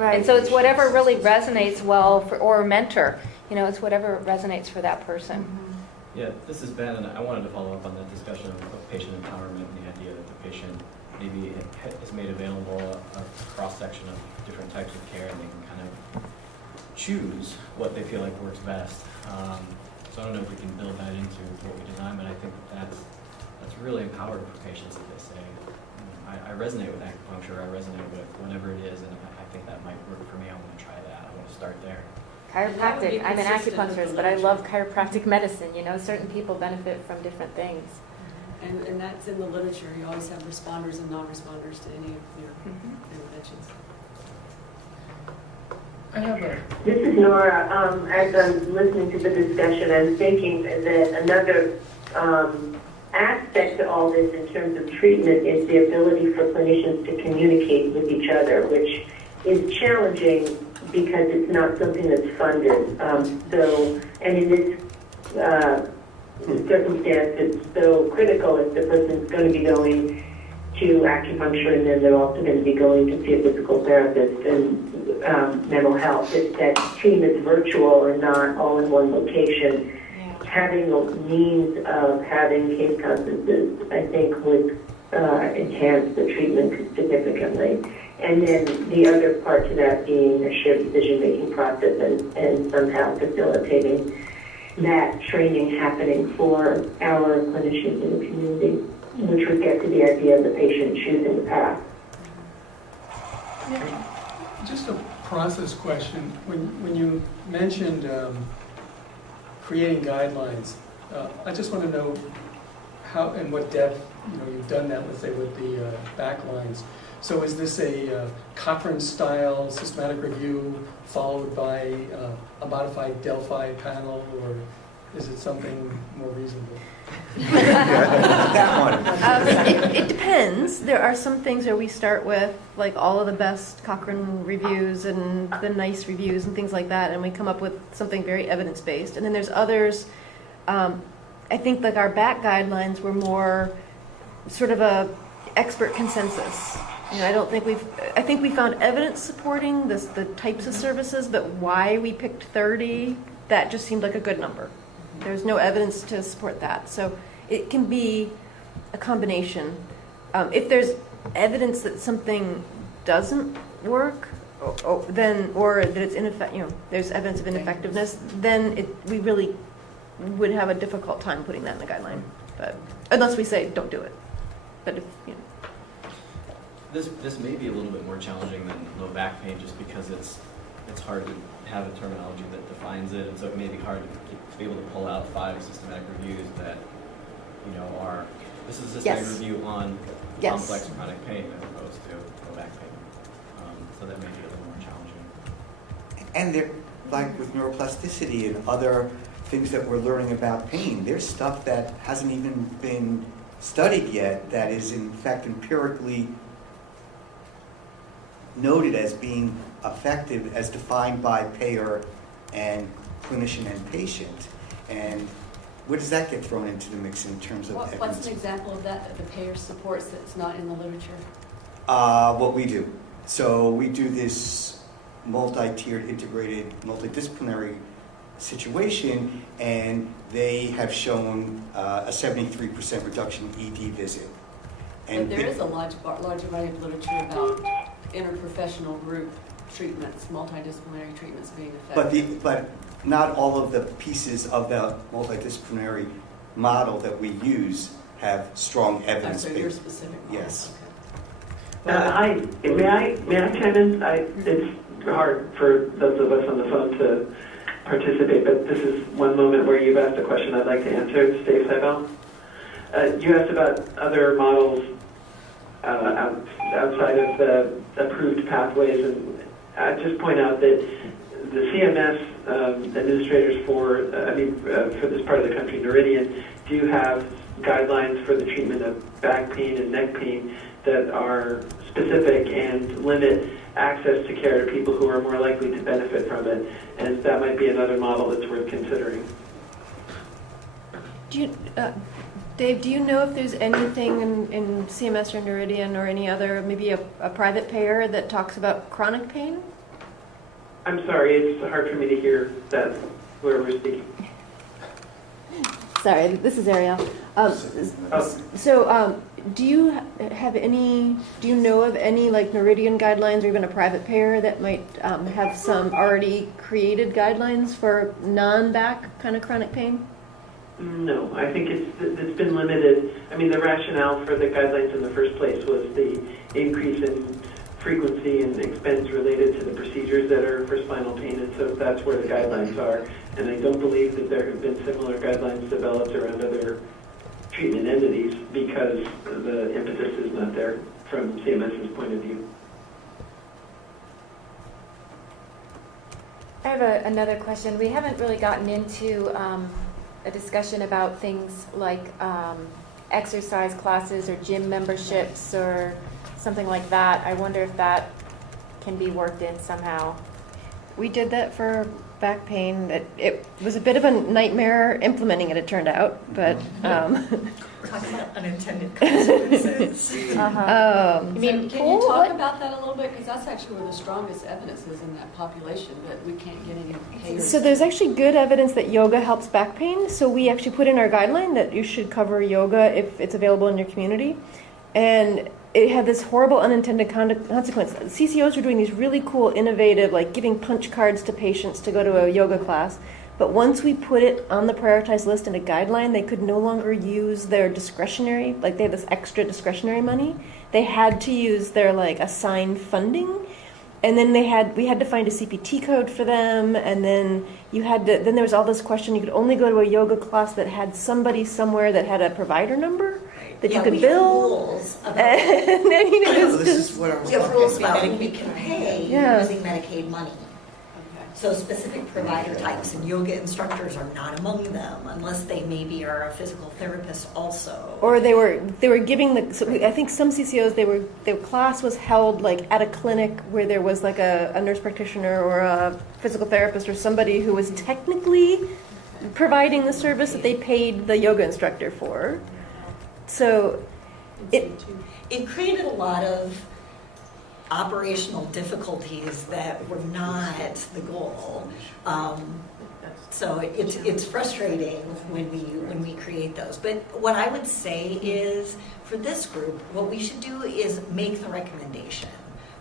Right. And so it's whatever really resonates well for, or mentor, it's whatever resonates for that person. Yeah, this is Ben, and I wanted to follow up on that discussion of patient empowerment and the idea that the patient maybe is made available a cross-section of different types of care, and they can kind of choose what they feel like works best. So I don't know if we can build that into what we design, but I think that's really empowering for patients if they say, I resonate with acupuncture, I resonate with whatever it is, and I think that might work for me. I want to try that. I want to start there. Chiropractic, I'm an acupuncturist, but I love chiropractic medicine. Certain people benefit from different things. And that's in the literature. You always have responders and non-responders to any of your interventions. This is Nora. As I'm listening to the discussion, I'm thinking that another aspect to all this in terms of treatment is the ability for clinicians to communicate with each other, which is challenging because it's not something that's funded. And in this circumstance, it's so critical if the person's going to be going to acupuncture and then they're also going to be going to see a physical therapist and mental health. If that team is virtual and not all in one location, having a means of having case conferences, I think, would enhance the treatment significantly. And then the other part to that being a shared decision-making process and somehow facilitating that training happening for our clinicians in the community, which would get to the idea of the patient choosing the path. Just a process question. When you mentioned creating guidelines, I just want to know how and what depth you've done that, let's say, with the backlines. So is this a Cochrane-style systematic review followed by a modified Delphi panel, or is it something more reasonable? It depends. There are some things where we start with like all of the best Cochrane reviews and the NICE reviews and things like that, and we come up with something very evidence-based. And then there's others, I think like our back guidelines were more sort of a expert consensus. I think we found evidence supporting the types of services, but why we picked 30, that just seemed like a good number. There's no evidence to support that. So it can be a combination. If there's evidence that something doesn't work, or that it's ineffective, there's evidence of ineffectiveness, then we really would have a difficult time putting that in the guideline. But unless we say don't do it. But if This may be a little bit more challenging than low back pain, just because it's hard to have a terminology that defines it, and so it may be hard to be able to pull out 5 systematic reviews that are this is a systematic review on complex chronic pain as opposed to low back pain. So that may be a little more challenging. And there, like with neuroplasticity and other things that we're learning about pain, there's stuff that hasn't even been studied yet that is in fact empirically noted as being effective as defined by payer and clinician and patient. And where does that get thrown into the mix in terms of evidence? What's an example of that the payer supports that's not in the literature? What we do. So we do this multi-tiered, integrated, multidisciplinary situation, and they have shown a 73% reduction in ED visit. And but there is a large variety of literature about interprofessional group treatments, multidisciplinary treatments being effective. But not all of the pieces of the multidisciplinary model that we use have strong evidence. So your specific model. Yes. Okay. May I chime in? It's hard for those of us on the phone to participate, but this is one moment where you've asked a question I'd like to answer. It's Dave Seibel. You asked about other models outside of the approved pathways, and I'd just point out that the CMS administrators for this part of the country, Noridian, do have guidelines for the treatment of back pain and neck pain that are specific and limit access to care to people who are more likely to benefit from it, and that might be another model that's worth considering. Dave, do you know if there's anything in CMS or Noridian or any other, maybe a private payer that talks about chronic pain? I'm sorry, it's hard for me to hear that where we're speaking. Sorry, this is Ariel. Do you have any? Do you know of any like Noridian guidelines or even a private payer that might have some already created guidelines for non-back kind of chronic pain? No, I think it's been limited. I mean, the rationale for the guidelines in the first place was the increase in frequency and expense related to the procedures that are for spinal pain, and so that's where the guidelines are. And I don't believe that there have been similar guidelines developed around other treatment entities because the impetus is not there from CMS's point of view. I have another question. We haven't really gotten into a discussion about things like exercise classes or gym memberships or something like that. I wonder if that can be worked in somehow. We did that for back pain. It was a bit of a nightmare implementing it, it turned out, but Talk about unintended consequences. you Can you talk about that a little bit? Because that's actually where the strongest evidence is in that population, but we can't get any payers. So there's actually good evidence that yoga helps back pain. So we actually put in our guideline that you should cover yoga if it's available in your community. And it had this horrible unintended consequence. CCOs were doing these really cool, innovative, like giving punch cards to patients to go to a yoga class. But once we put it on the prioritized list in a guideline, they could no longer use their discretionary, like they have this extra discretionary money. They had to use their like assigned funding. And then we had to find a CPT code for them. And then then there was all this question, you could only go to a yoga class that had somebody somewhere that had a provider number that you could bill. Rules about And then, we have rules about who we can pay using Medicaid money. So specific provider types, and yoga instructors are not among them unless they maybe are a physical therapist also. Or they were giving I think some CCOs, their class was held like at a clinic where there was like a nurse practitioner or a physical therapist or somebody who was technically providing the service that they paid the yoga instructor for. So it created a lot of operational difficulties that were not the goal. So it's frustrating when we create those. But what I would say is, for this group, what we should do is make the recommendation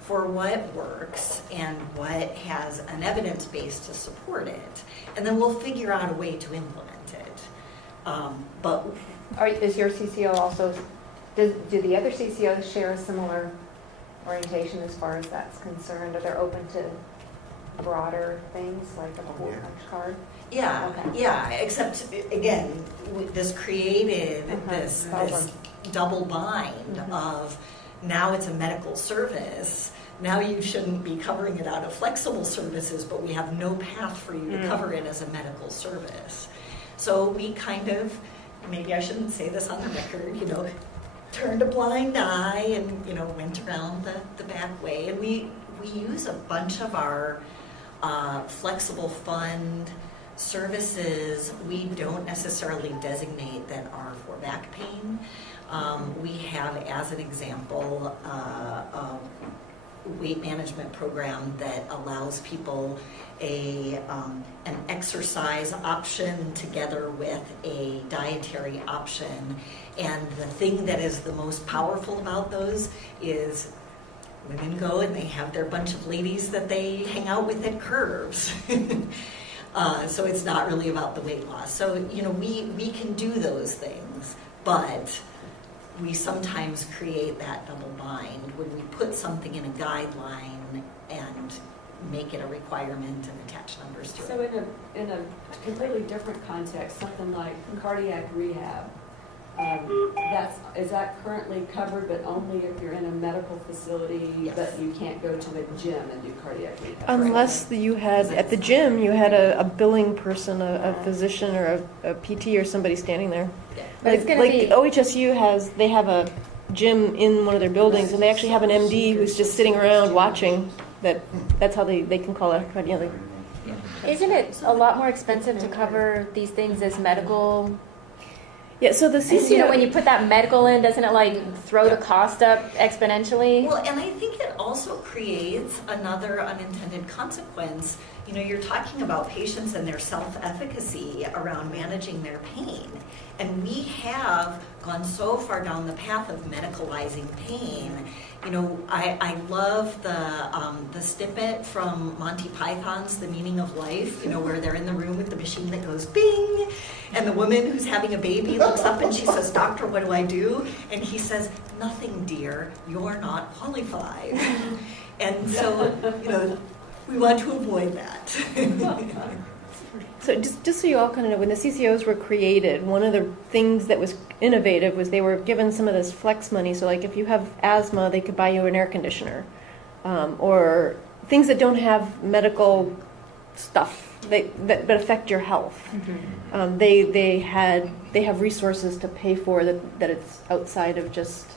for what works and what has an evidence base to support it, and then we'll figure out a way to implement it. Is your CCO also, do the other CCOs share a similar orientation as far as that's concerned? Are they open to broader things like a full punch card? Yeah, Okay. yeah, except, again, this created this double bind of now it's a medical service. Now you shouldn't be covering it out of flexible services, but we have no path for you to cover it as a medical service. So we kind of, maybe I shouldn't say this on the record, turned a blind eye and, went around the back way. And we use a bunch of our flexible fund services we don't necessarily designate that are for back pain. We have, as an example, a weight management program that allows people an exercise option together with a dietary option. And the thing that is the most powerful about those is women go and they have their bunch of ladies that they hang out with at Curves. So it's not really about the weight loss. So, we can do those things, but we sometimes create that double bind when we put something in a guideline and make it a requirement and attach numbers to it. So in a completely different context, something like cardiac rehab, is that currently covered, but only if you're in a medical facility, Yes. but you can't go to a gym and do cardiac rehab? unless you had, at the gym, you had a billing person, a physician or a PT or somebody standing there. Yeah. But it's gonna be- OHSU they have a gym in one of their buildings, and they actually have an MD who's just sitting around watching. That's how they can call it. Isn't it a lot more expensive to cover these things as medical Yeah, so the And, you know, CCO, when you put that medical in, doesn't it like throw the cost up exponentially? Well, and I think it also creates another unintended consequence. You know, you're talking about patients and their self-efficacy around managing their pain. And we have gone so far down the path of medicalizing pain. You know, I love the snippet from Monty Python's The Meaning of Life, you know, where they're in the room with the machine that goes bing, and the woman who's having a baby looks up and she says, "Doctor, what do I do?" And he says, "Nothing, dear, you're not qualified." And so, you know, we want to avoid that. so just so you all kind of know, when the CCOs were created, one of the things that was innovative was they were given some of this flex money. So like if you have asthma, they could buy you an air conditioner, or things that don't have medical stuff that affect your health. Mm-hmm. They have resources to pay for that it's outside of just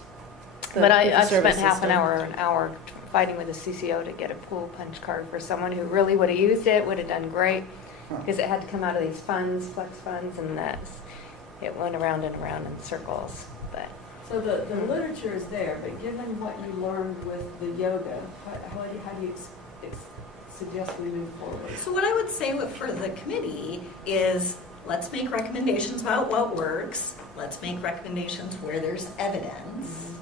the But I've spent service half an system. hour fighting with a CCO to get a pool punch card for someone who really would have used it, would have done great, because it had to come out of these funds, flex funds, and it went around and around in circles. But So the literature is there, but given what you learned with the yoga, how do you suggest we move forward? So what I would say for the committee is, let's make recommendations about what works. Let's make recommendations where there's evidence.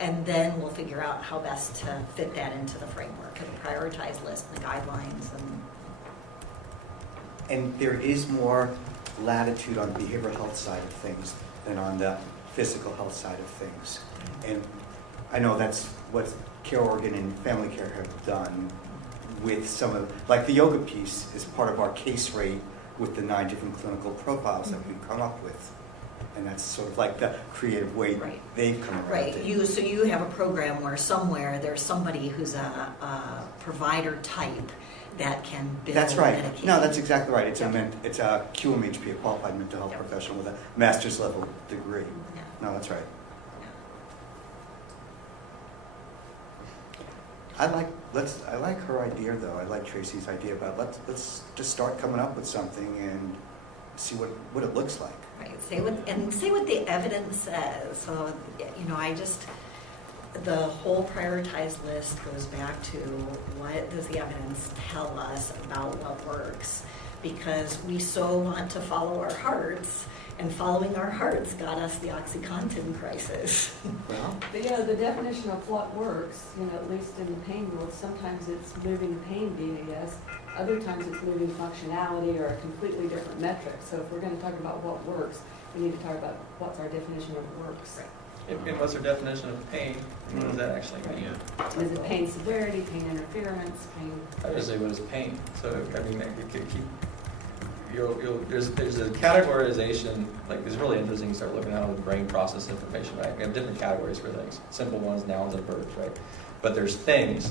And then we'll figure out how best to fit that into the framework and the prioritized list and the guidelines. And there is more latitude on the behavioral health side of things than on the physical health side of things. And I know that's what Care Oregon and Family Care have done with some of, like the yoga piece is part of our case rate with the 9 different clinical profiles that we've come up with. And that's sort of like the creative way Right. they've come around Right. it. So you have a program where somewhere there's somebody who's a provider type that can bill That's right. Medicaid. No, that's exactly right. It's a QMHP, a qualified mental health professional with a master's level degree. Yeah. No, that's right. Yeah. I like her idea though. I like Tracy's idea about let's just start coming up with something and see what it looks like. Right. Say what the evidence says. So, you know, the whole prioritized list goes back to what does the evidence tell us about what works? Because we so want to follow our hearts, and following our hearts got us the OxyContin crisis. Well, The definition of what works, you know, at least in the pain world, sometimes it's moving pain VAS, other times it's moving functionality or a completely different metric. So if we're going to talk about what works, we need to talk about what's our definition of works. And what's our definition of pain? What does that actually mean? Is it pain severity, pain interference, pain? I would say what is pain? So, I mean, it could keep, there's a categorization, like it's really interesting to start looking at how the brain processes information, right? We have different categories for things. Simple ones, nouns and verbs, right? But there's things,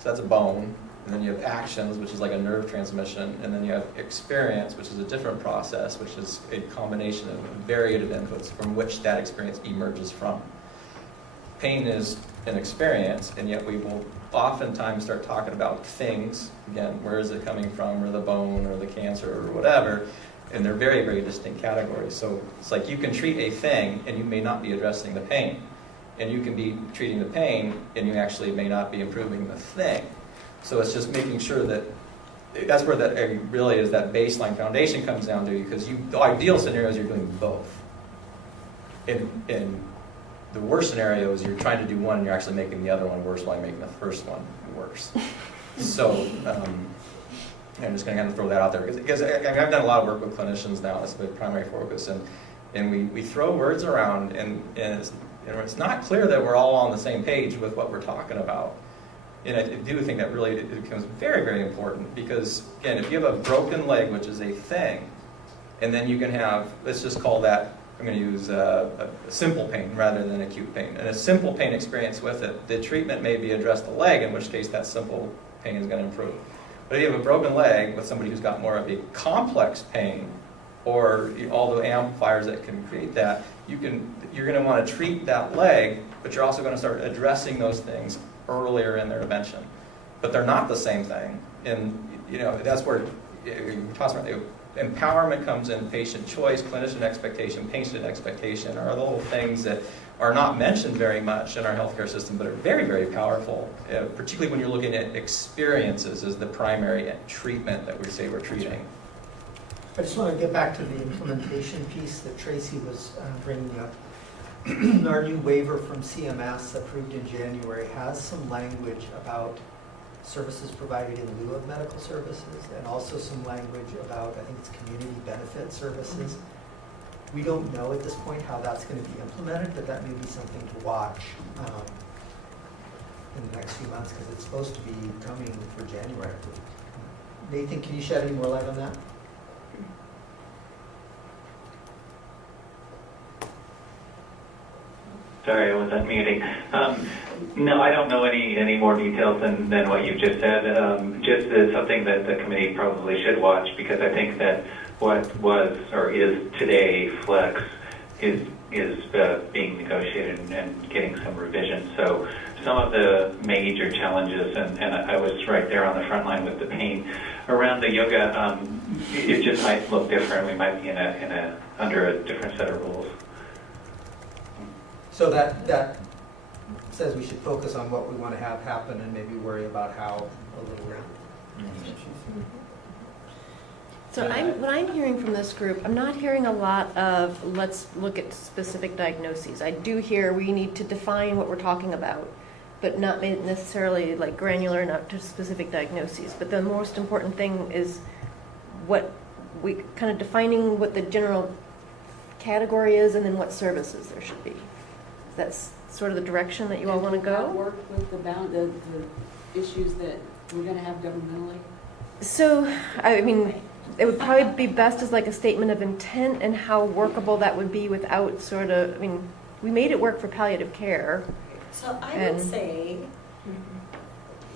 so that's a bone, and then you have actions, which is like a nerve transmission, and then you have experience, which is a different process, which is a combination of variative inputs from which that experience emerges from. Pain is an experience, and yet we will oftentimes start talking about things, again, where is it coming from, or the bone, or the cancer, or whatever, and they're very, very distinct categories. So it's like you can treat a thing, and you may not be addressing the pain. And you can be treating the pain, and you actually may not be improving the thing. So it's just making sure that that's where that really is that baseline foundation comes down to, because the ideal scenario is you're doing both. In the worst scenario is you're trying to do one and you're actually making the other one worse while you're making the first one worse. So I'm just going to kind of throw that out there because I've done a lot of work with clinicians now. That's the primary focus, and we throw words around, and it's not clear that we're all on the same page with what we're talking about. And I do think that really it becomes very, very important because, again, if you have a broken leg, which is a thing, and then you can have, let's just call that, I'm going to use a simple pain rather than acute pain. And a simple pain experience with it, the treatment may be address the leg, in which case that simple pain is going to improve. But if you have a broken leg with somebody who's got more of a complex pain, or all the amplifiers that can create that, you're going to want to treat that leg, but you're also going to start addressing those things earlier in their intervention. But they're not the same thing. And, that's where you toss around empowerment comes in patient choice, clinician expectation, patient expectation, are the little things that are not mentioned very much in our healthcare system, but are very, very powerful, particularly when you're looking at experiences as the primary treatment that we say we're treating. I just want to get back to the implementation piece that Tracy was bringing up. Our new waiver from CMS approved in January has some language about services provided in lieu of medical services, and also some language about, I think it's community benefit services. We don't know at this point how that's going to be implemented, but that may be something to watch in the next few months, because it's supposed to be coming for January. Nathan, can you shed any more light on that? Sorry, I was unmuting. No, I don't know any more details than what you've just said. Just as something that the committee probably should watch, because I think that what was or is today Flex is being negotiated and getting some revisions. So some of the major challenges, and I was right there on the front line with the pain around the yoga. It just might look different. We might be under a different set of rules. So that says we should focus on what we want to have happen and maybe worry about how a little bit. So what I'm hearing from this group, I'm not hearing a lot of let's look at specific diagnoses. I do hear we need to define what we're talking about, but not necessarily like granular enough to specific diagnoses. But the most important thing is what we kind of defining what the general category is and then what services there should be. That's sort of the direction that you all want to go? Work with the issues that we're going to have governmentally? So, I mean, it would probably be best as like a statement of intent and how workable that would be without sort of, I mean, we made it work for palliative care. So I would say,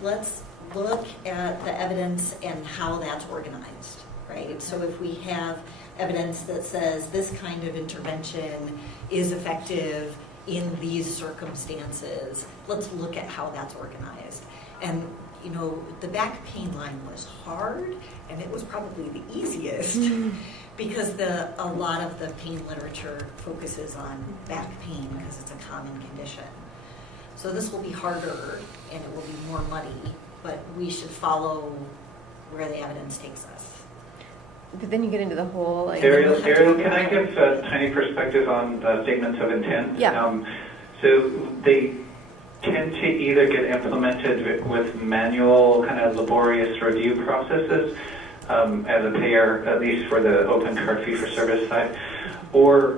let's look at the evidence and how that's organized, right? So if we have evidence that says this kind of intervention is effective in these circumstances, let's look at how that's organized. And you know, the back pain line was hard, and it was probably the easiest because a lot of the pain literature focuses on back pain because it's a common condition. So this will be harder, and it will be more muddy, but we should follow where the evidence takes us. But then you get into the whole like... Ariel, can I give a tiny perspective on statements of intent? Yeah. So they tend to either get implemented with manual, kind of laborious review processes as a payer, at least for the open card fee-for-service side, or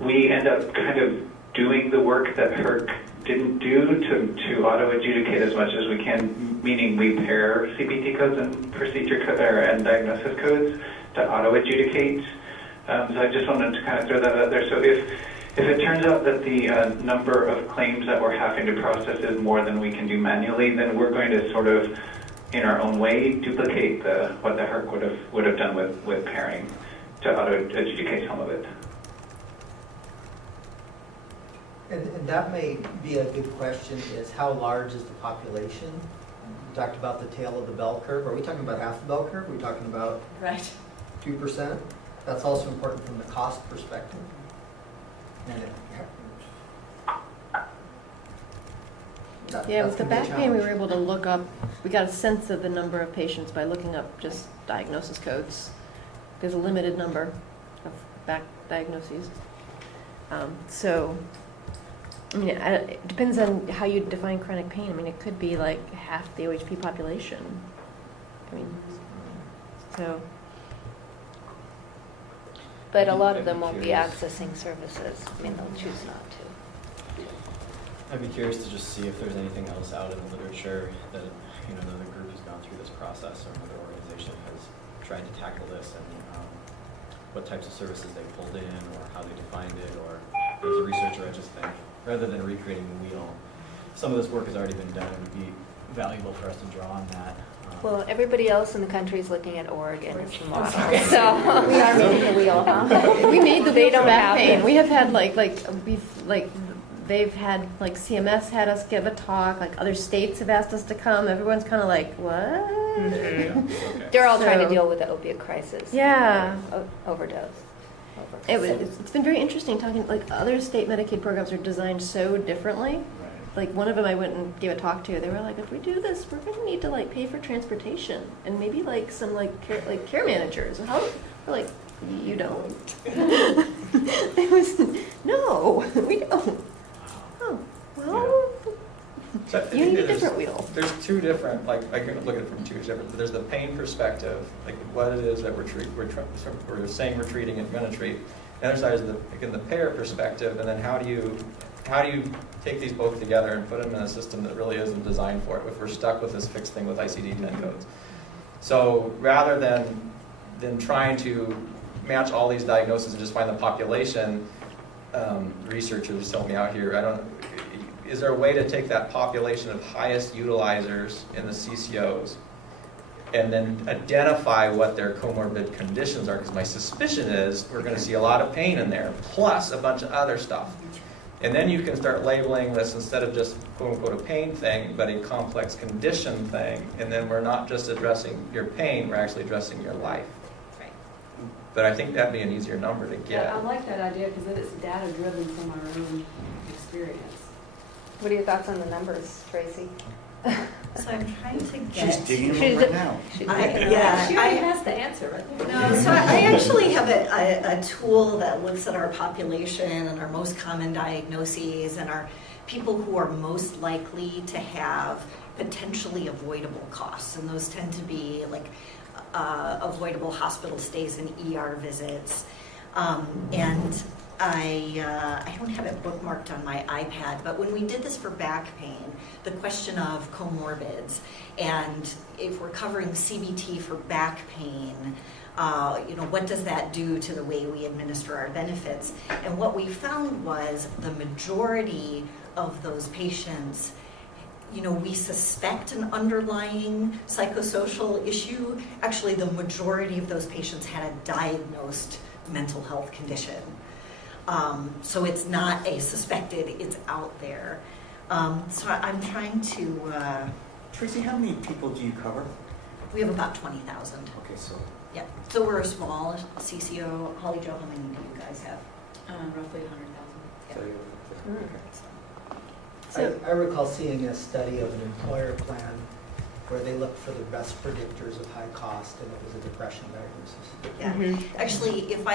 we end up kind of doing the work that HERC didn't do to auto-adjudicate as much as we can, meaning we pair CPT codes and procedure and diagnosis codes to auto-adjudicate. So I just wanted to kind of throw that out there. So if it turns out that the number of claims that we're having to process is more than we can do manually, then we're going to sort of, in our own way, duplicate what the HERC would have done with pairing to auto-adjudicate some of it. And that may be a good question, is how large is the population? We talked about the tail of the bell curve. Are we talking about half the bell curve? Are we talking about 2%? That's also important from the cost perspective. Yeah, with the back pain, we were able to look up, we got a sense of the number of patients by looking up just diagnosis codes. There's a limited number of back diagnoses. So, I mean, it depends on how you define chronic pain. I mean, it could be like half the OHP population. I mean, so. But a lot of them won't be accessing services. I mean, they'll choose not to. I'd be curious to just see if there's anything else out in the literature that another group has gone through this process or another organization has tried to tackle this, and what types of services they pulled in or how they defined it. Or as a researcher, I just think rather than recreating the wheel, some of this work has already been done. It would be valuable for us to draw on that. Well, everybody else in the country is looking at Oregon as the model, so We are making the wheel, huh? We made the wheel don't for back have pain. it. We have had they've had, like CMS had us give a talk, like other states have asked us to come. Everyone's kind of like, what? Okay. They're all trying to So- deal with the opiate crisis. Yeah. Overdose. It's been very interesting talking, like other state Medicaid programs are designed so differently. Right. Like one of them I went and gave a talk to, they were like, if we do this, we're going to need to like pay for transportation and maybe like some like care managers. And how, we're like, you don't? It was, no, we don't. Oh, well, So I you think need a there's- different wheel. There's two different, like, I can look at it from two different, there's the pain perspective, like what it is that we're saying we're treating and gonna treat. The other side is again, the payer perspective, and then how do you take these both together and put them in a system that really isn't designed for it, if we're stuck with this fixed thing with ICD-10 codes. So rather than trying to match all these diagnoses and just find the population, researchers help me out here, is there a way to take that population of highest utilizers in the CCOs and then identify what their comorbid conditions are? Because my suspicion is we're going to see a lot of pain in there, plus a bunch of other stuff. And then you can start labeling this instead of just quote-unquote a pain thing, but a complex condition thing. And then we're not just addressing your pain, we're actually addressing your life. Right. But I think that'd be an easier number to get. Yeah, I like that idea because then it's data-driven from our own experience. What are your thoughts on the numbers, Tracy? So I'm trying to get. She's digging them right now. She already has the answer right there. No, so I actually have a tool that looks at our population and our most common diagnoses and our people who are most likely to have potentially avoidable costs. And those tend to be like avoidable hospital stays and ER visits. And I don't have it bookmarked on my iPad, but when we did this for back pain, the question of comorbids, and if we're covering CBT for back pain, what does that do to the way we administer our benefits? And what we found was the majority of those patients, we suspect an underlying psychosocial issue. Actually, the majority of those patients had a diagnosed mental health condition. So it's not a suspected, it's out there. So I'm trying to... Tracy, how many people do you cover? We have about 20,000. Okay, so. Yeah, so we're a small CCO. Holly Jo, how many do you guys have? Roughly 100,000. So I recall seeing a study of an employer plan where they looked for the best predictors of high cost, and it was a depression diagnosis. Yeah, actually, if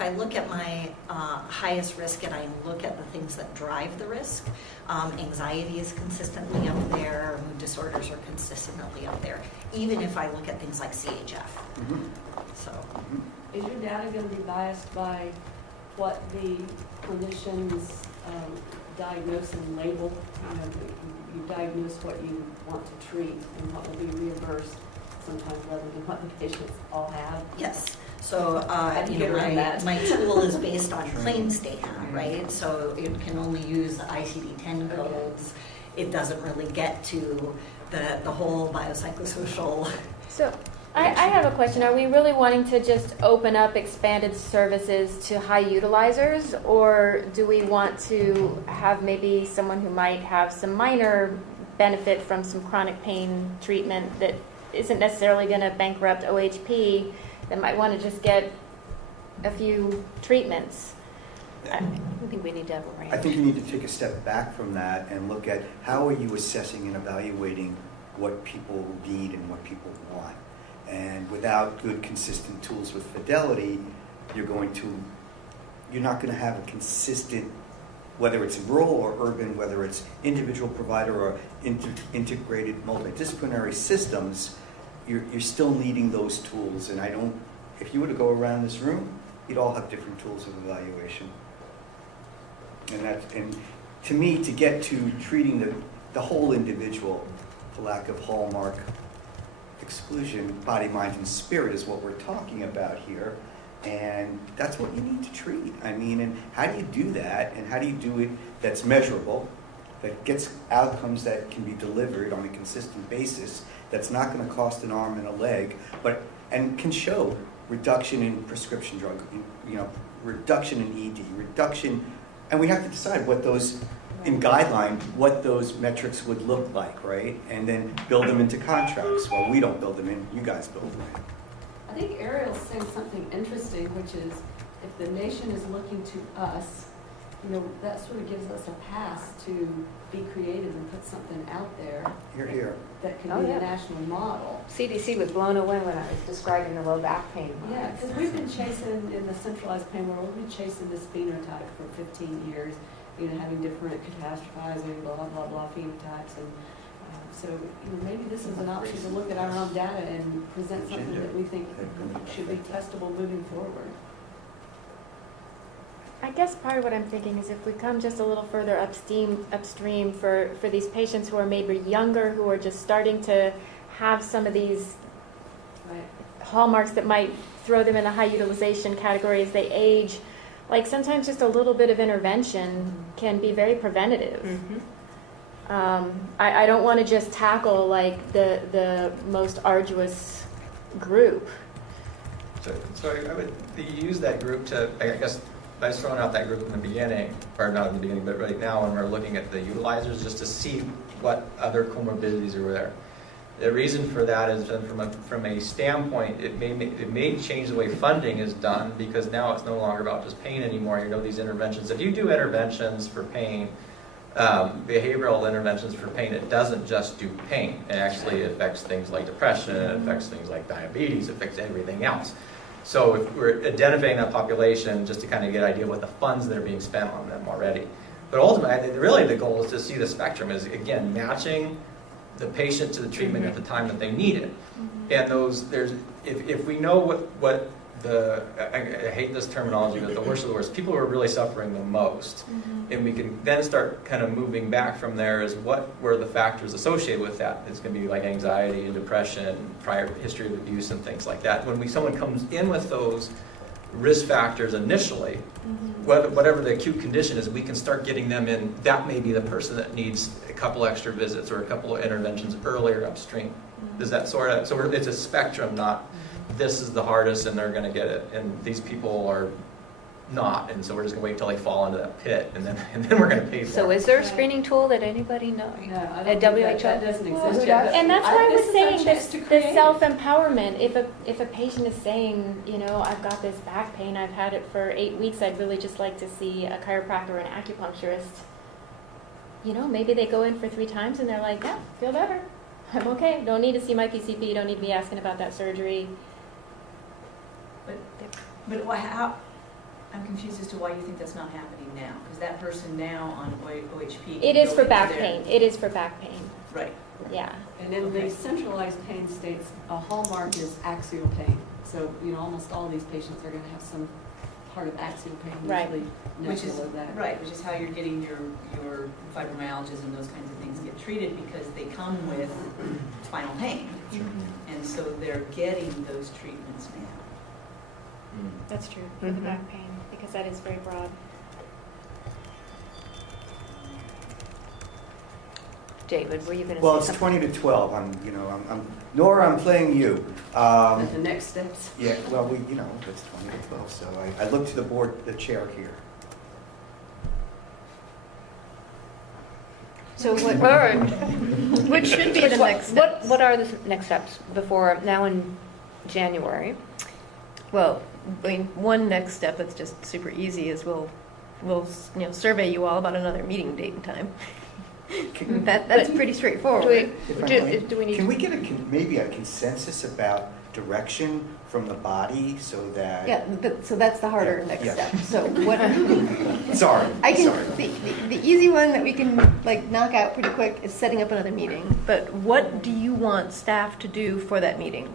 I look at my highest risk and I look at the things that drive the risk, anxiety is consistently up there, mood disorders are consistently up there, even if I look at things like CHF. So, Is your data going to be biased by what the clinicians diagnose and label? You diagnose what you want to treat and what will be reimbursed sometimes rather than what the patients all have. yes. So, do you get around that? my tool is based on claims data, right? So it can only use the ICD-10 codes. It doesn't really get to the whole biopsychosocial. So I have a question. Are we really wanting to just open up expanded services to high utilizers, or do we want to have maybe someone who might have some minor benefit from some chronic pain treatment that isn't necessarily going to bankrupt OHP, that might want to just get a few treatments? I think we need to have a range. I think you need to take a step back from that and look at how are you assessing and evaluating what people need and what people want. And without good, consistent tools with fidelity, you're not going to have a consistent, whether it's rural or urban, whether it's individual provider or integrated multidisciplinary systems, you're still needing those tools. And if you were to go around this room, you'd all have different tools of evaluation. And to me, to get to treating the whole individual, the lack of hallmark exclusion, body, mind, and spirit is what we're talking about here. And that's what you need to treat. And how do you do that? And how do you do it that's measurable, that gets outcomes that can be delivered on a consistent basis, that's not going to cost an arm and a leg, and can show reduction in prescription drug, reduction in ED, reduction, and we have to decide what those in guideline what those metrics would look like, right? And then build them into contracts. Well, we don't build them in, you guys build them in. I think Ariel's saying something interesting, which is if the nation is looking to us, that sort of gives us a pass to be creative and put something out there Here, here. that can Oh, be yeah. a national model. CDC was blown away when I was describing the low back pain. Yeah, because we've been chasing, in the centralized pain world, we've been chasing this phenotype for 15 years, having different catastrophizing, blah, blah, blah phenotypes. And so maybe this is an option to look at our own data and present something that we think should be testable moving forward. I guess part of what I'm thinking is if we come just a little further upstream for these patients who are maybe younger, who are just starting to have some of these hallmarks that might throw them in the high utilization category as they age, like sometimes just a little bit of intervention can be very preventative. I don't want to just tackle like the most arduous group. So I would use that group to, I guess, I was throwing out that group in the beginning, or not in the beginning, but right now when we're looking at the utilizers, just to see what other comorbidities are there. The reason for that is from a standpoint, it may change the way funding is done, because now it's no longer about just pain anymore. These interventions. If you do interventions for pain, behavioral interventions for pain, it doesn't just do pain. It actually affects things like depression, it affects things like diabetes, it affects everything else. So if we're identifying that population, just to kind of get an idea of what the funds that are being spent on them already. But ultimately, really the goal is to see the spectrum is, again, matching the patient to the treatment at the time that they need it. And if we know what I hate this terminology, but the worst of the worst, people who are really suffering the most, and we can then start kind of moving back from there is what were the factors associated with that. It's going to be like anxiety and depression, prior history of abuse and things like that. When someone comes in with those risk factors initially, whatever the acute condition is, we can start getting them in. That may be the person that needs a couple extra visits or a couple of interventions earlier upstream. Does that sort of, so it's a spectrum, not this is the hardest and they're going to get it, and these people are not, and so we're just going to wait until they fall into that pit, and then we're going to pay for it. So is there a screening tool that anybody knows? No, I At don't think WHO? that doesn't exist Well, yet. and that's why I was saying this this self-empowerment. If a patient is saying, I've got this back pain, I've had it for 8 weeks, I'd really just like to see a chiropractor or an acupuncturist. Maybe they go in for 3 times and they're like, yeah, feel better. I'm okay. Don't need to see my PCP. Don't need to be asking about that surgery. But how, I'm confused as to why you think that's not happening now, because that person now on OHP. It is for back pain. It is for back pain. Right. Yeah. And in the centralized pain states, a hallmark is axial pain. So, almost all these patients are going to have some part of axial pain, usually Which is of that. right, which is how you're getting your fibromyalgias and those kinds of things get treated, because they come with spinal pain, and so they're getting those treatments now. That's true for the back pain, because that is very broad. David, were you going to Well, say it's something? 20 to 12. Nora, I'm playing you. The next steps. Yeah, well, it's 20 to 12, so I look to the chair here. So Which should be the next steps? What are the next steps before now in January? Well, one next step that's just super easy is we'll survey you all about another meeting date and time. That's pretty straightforward. Do we need? Can we get maybe a consensus about direction from the body so that? Yeah, so that's the harder next Yeah. step. So what? Sorry. The easy one that we can knock out pretty quick is setting up another meeting. But what do you want staff to do for that meeting?